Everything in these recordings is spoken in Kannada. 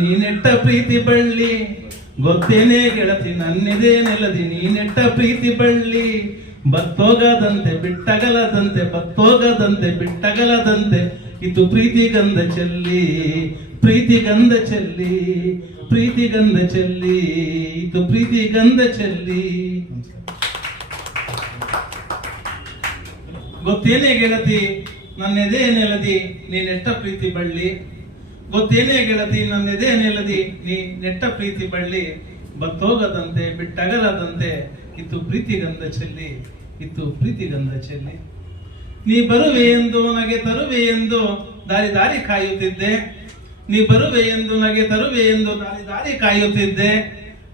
ನೀನೆಟ್ಟ ಪ್ರೀತಿ ಬಳ್ಳಿ. ಗೊತ್ತೇನೆ ಗೆಳತಿ, ನನ್ನಿದೇ ನೆಲದಿ, ನೀನೆಟ್ಟ ಪ್ರೀತಿ ಬಳ್ಳಿ. ಬತ್ತೋಗದಂತೆ, ಬಿಟ್ಟಗಲದಂತೆ ಬತ್ತೋಗದಂತೆ, ಬಿಟ್ಟಗಲದಂತೆ ಇದು ಪ್ರೀತಿ ಗಂಧ ಚೆಲ್ಲಿ, ಪ್ರೀತಿ ಗಂಧ ಚೆಲ್ಲಿ, ಪ್ರೀತಿ ಗಂಧ ಚೆಲ್ಲಿ ಇದು ಪ್ರೀತಿ ಗಂಧ ಚೆಲ್ಲಿ. ಗೊತ್ತೇನೆ ಗೆಳತಿ, ನನ್ನೆದೆ ನೆಲದಿ, ನೀನೆಟ್ಟ ಪ್ರೀತಿ ಬಳ್ಳಿ. ಗೊತ್ತೇನೆ ಗೆಳತಿ, ನನ್ನೆದೆ ನೆಲದಿ, ನೀ ನೆಟ್ಟ ಪ್ರೀತಿ ಬಳ್ಳಿ, ಬತ್ತೋಗದಂತೆ, ಬಿಟ್ಟಗಲದಂತೆ, ಇತ್ತು ಪ್ರೀತಿ ಗಂಧ ಚೆಲ್ಲಿ, ಇತ್ತು ಪ್ರೀತಿ ಗಂಧ ಚೆಲ್ಲಿ. ನೀ ಬರುವೆ ಎಂದು ನಗೆ ತರುವೆ ಎಂದು ದಾರಿ ದಾರಿ ಕಾಯುತ್ತಿದ್ದೆ. ನೀ ಬರುವೆ ಎಂದು ನಗೆ ತರುವೆ ಎಂದು ದಾರಿ ದಾರಿ ಕಾಯುತ್ತಿದ್ದೆ.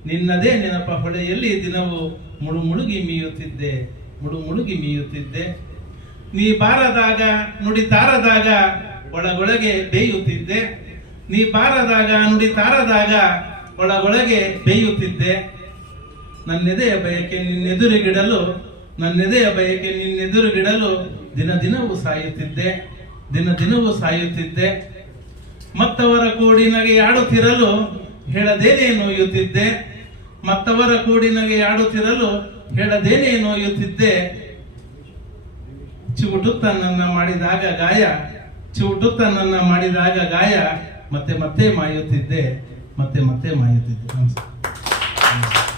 ನಿನ್ನದೇ ನೆನಪ ಹೊಳೆಯಲ್ಲಿ ದಿನವು ಮುಳು ಮುಳುಗಿ ಮೀಯುತ್ತಿದ್ದೆ, ಮುಳು ಮುಳುಗಿ ಮೀಯುತ್ತಿದ್ದೆ. ನೀ ಬಾರದಾಗ, ನುಡಿ ತಾರದಾಗ ಒಳಗೊಳಗೆ ಬೇಯುತ್ತಿದ್ದೆ. ನೀ ಬಾರದಾಗ, ನುಡಿ ತಾರದಾಗ ಒಳಗೊಳಗೆ ಬೇಯುತ್ತಿದ್ದೆ. ನನ್ನೆದೆಯ ಬಯಕೆ ನಿನ್ನೆದುರುಗಿಡಲು, ನನ್ನೆದೆಯ ಬಯಕೆ ನಿನ್ನೆದುರುಗಿಡಲು ದಿನ ದಿನವೂ ಸಾಯುತ್ತಿದ್ದೆ, ದಿನ ದಿನವೂ ಸಾಯುತ್ತಿದ್ದೆ. ಮತ್ತವರ ಕೂಡಿ ನಗೆ ಆಡುತ್ತಿರಲು ಹೇಳದೇನೆ ನೋಯುತ್ತಿದ್ದೆ. ಮತ್ತವರ ಕೋಡಿ ನಗೆ ಆಡುತ್ತಿರಲು ಹೇಳದೇನೆ ನೋಯುತ್ತಿದ್ದೆ. ಚಿವುಟುತ್ತ ನನ್ನ ಮಾಡಿದಾಗ ಗಾಯ ಚಿವುಟುತ್ತ ನನ್ನ ಮಾಡಿದಾಗ ಗಾಯ ಮತ್ತೆ ಮತ್ತೆ ಮಾಯುತ್ತಿದ್ದೆ ಮತ್ತೆ ಮತ್ತೆ ಮಾಯುತ್ತಿದ್ದೆ. ನಮಸ್ಕಾರ.